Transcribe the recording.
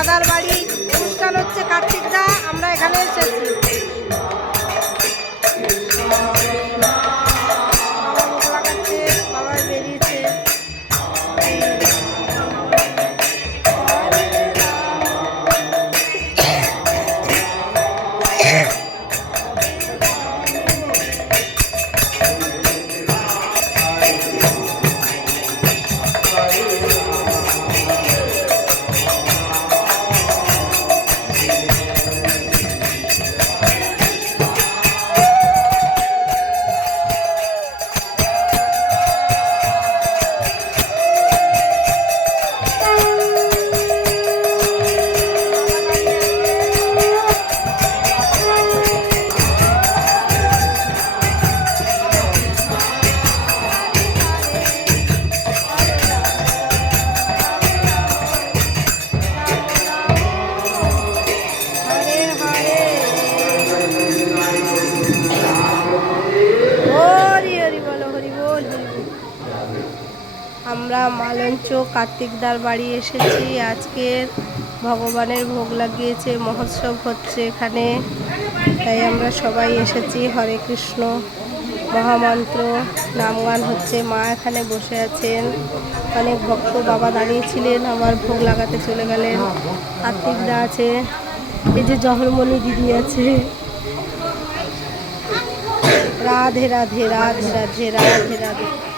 দাদার বাড়ি। অনুষ্ঠান হচ্ছে কার্তিক দা আমরা এখানে এসেছি। আমরা মালঞ্চ কার্তিকদার বাড়ি এসেছি। আজকে ভগবানের ভোগ লাগিয়েছে, মহোৎসব হচ্ছে এখানে। তাই আমরা সবাই এসেছি, হরে কৃষ্ণ। মহামন্ত্র নাম গান হচ্ছে। মা এখানে বসে আছেন। অনেক ভক্ত বাবা দাঁড়িয়েছিলেন, আবার ভোগ লাগাতে চলে গেলেন। কার্তিকদা আছে, এই যে জহরমণি দিদি আছে। রাধে রাধে রাধে রাধে রাধে রাধে।